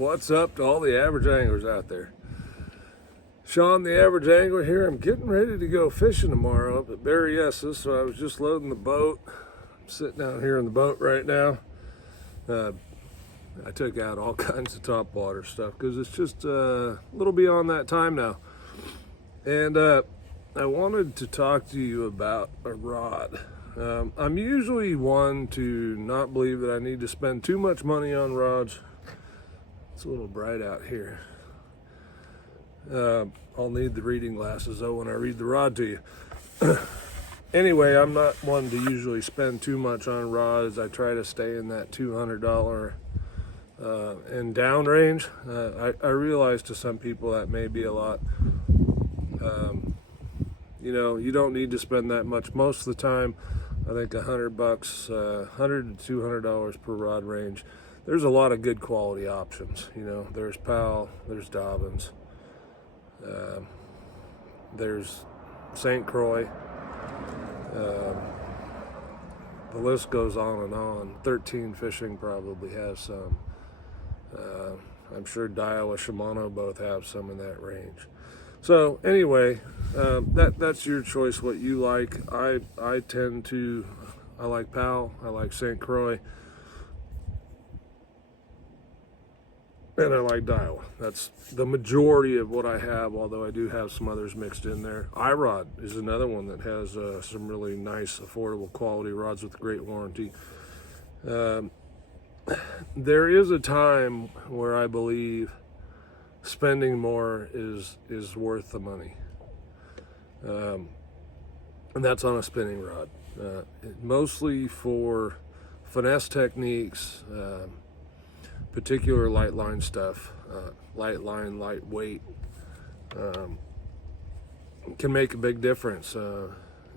What's up to all the average anglers out there? Sean, the average angler here. I'm getting ready to go fishing tomorrow up at Berryessa, so I was just loading the boat. I'm sitting out here in the boat right now. I took out all kinds of topwater stuff because it's just a little beyond that time now. And I wanted to talk to you about a rod. I'm usually one to not believe that I need to spend too much money on rods. It's a little bright out here. I'll need the reading glasses though when I read the rod to you. Anyway, I'm not one to usually spend too much on rods. I try to stay in that $200 and down range. I realize to some people that may be a lot. You don't need to spend that much most of the time. I think $100, $100 to $200 per rod range. There's a lot of good quality options. There's Powell, there's Dobbins, there's St. Croix. The list goes on and on. 13 Fishing probably has some. I'm sure Daiwa, Shimano both have some in that range. So anyway, that's your choice what you like. I like Powell, I like St. Croix, and I like Daiwa. That's the majority of what I have, although I do have some others mixed in there. iRod is another one that has some really nice, affordable quality rods with great warranty. There is a time where I believe spending more is worth the money. And that's on a spinning rod. Mostly for finesse techniques, particular light line stuff, light line, lightweight, can make a big difference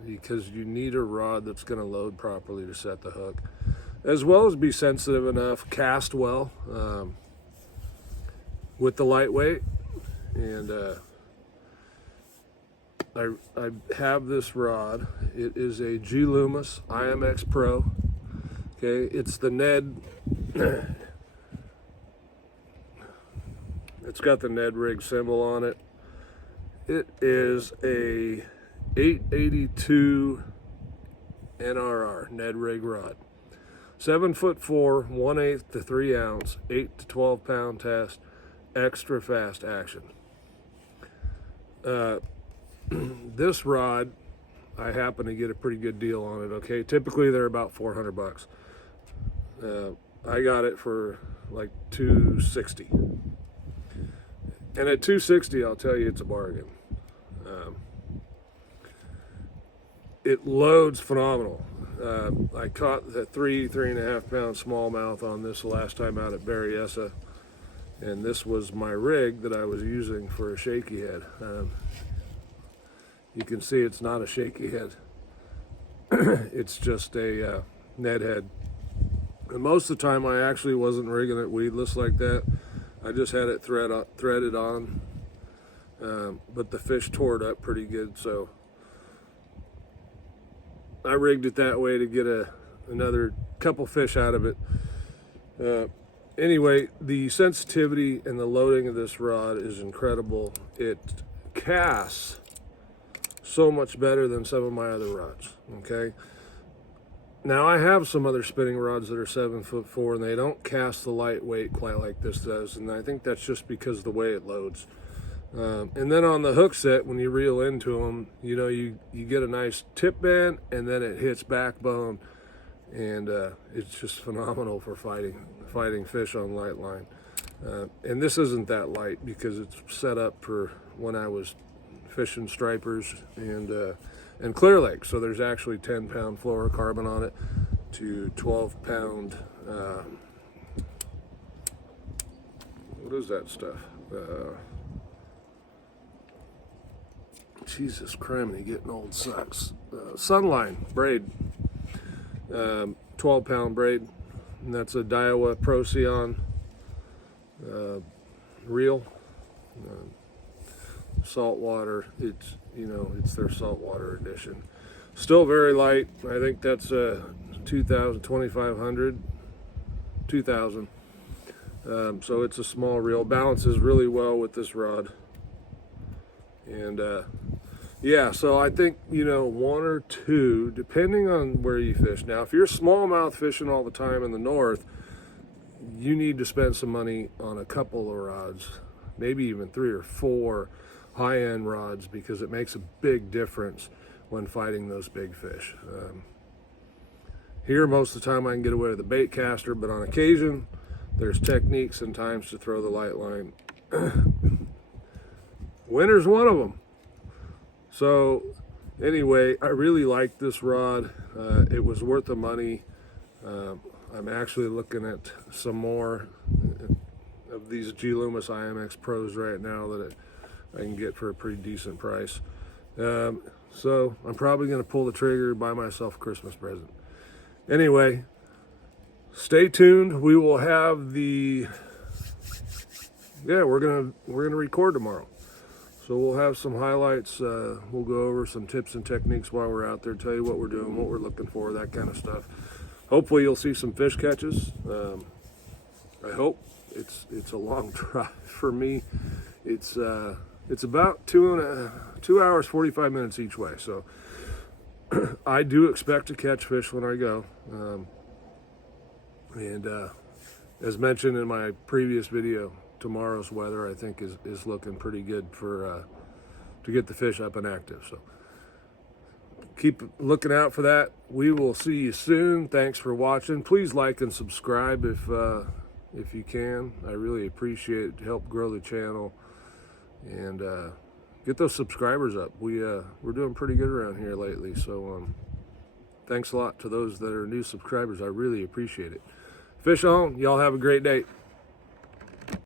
because you need a rod that's going to load properly to set the hook, as well as be sensitive enough, cast well with the lightweight. And I have this rod. It is a loomis IMX Pro. Okay, it's the Ned. It's got the Ned rig symbol on it. It is a 882 NRR Ned rig rod. 7'4", 1/8 to 3 ounce, 8 to 12 pound test, extra fast action. This rod, I happen to get a pretty good deal on it. Okay, typically they're about $400. I got it for like $260, and at $260, I'll tell you it's a bargain. It loads phenomenal. I caught the 3.5 pound smallmouth on this last time out at Berryessa, and this was my rig that I was using for a shaky head. You can see it's not a shaky head. It's just a Ned head. And most of the time I actually wasn't rigging it weedless like that. I just had it threaded on. But the fish tore it up pretty good, so I rigged it that way to get another couple fish out of it. Anyway, the sensitivity and the loading of this rod is incredible. It casts so much better than some of my other rods. Okay, now I have some other spinning rods that are 7'4", and they don't cast the lightweight quite like this does, and I think that's just because of the way it loads. And then on the hook set, when you reel into them, you get a nice tip bend, and then it hits backbone, and it's just phenomenal for fighting fish on light line. And this isn't that light because it's set up for when I was fishing stripers and clear lake. So there's actually 10 pound fluorocarbon on it to 12 pound. What is that stuff? Jesus criminy, getting old sucks. Sunline braid, 12 pound braid, and that's a Daiwa Procyon reel. Saltwater, it's their saltwater edition. Still very light. I think that's 2,000, 2,500, 2,000. So it's a small reel, balances really well with this rod. And yeah, so I think, you know, 1 or 2, depending on where you fish. Now, if you're smallmouth fishing all the time in the north, you need to spend some money on a couple of rods, maybe even 3 or 4 high-end rods, because it makes a big difference when fighting those big fish. Here, most of the time I can get away with a bait caster, but on occasion, there's techniques and times to throw the light line. Winter's one of them. So anyway, I really like this rod. It was worth the money. I'm actually looking at some more of these loomis IMX Pros right now that I can get for a pretty decent price. So I'm probably going to pull the trigger, buy myself a Christmas present. Anyway, stay tuned. We will have we're gonna record tomorrow. So we'll have some highlights. We'll go over some tips and techniques while we're out there, tell you what we're doing, what we're looking for, that kind of stuff. Hopefully you'll see some fish catches. I hope. It's a long drive for me. It's about 2 hours 45 minutes each way. So I do expect to catch fish when I go. And as mentioned in my previous video, tomorrow's weather I think is looking pretty good for to get the fish up and active. So keep looking out for that. We will see you soon. Thanks for watching. Please like and subscribe if you can. I really appreciate it to help grow the channel and get those subscribers up. We're doing pretty good around here lately. So thanks a lot to those that are new subscribers. I really appreciate it. Fish on. Y'all have a great day.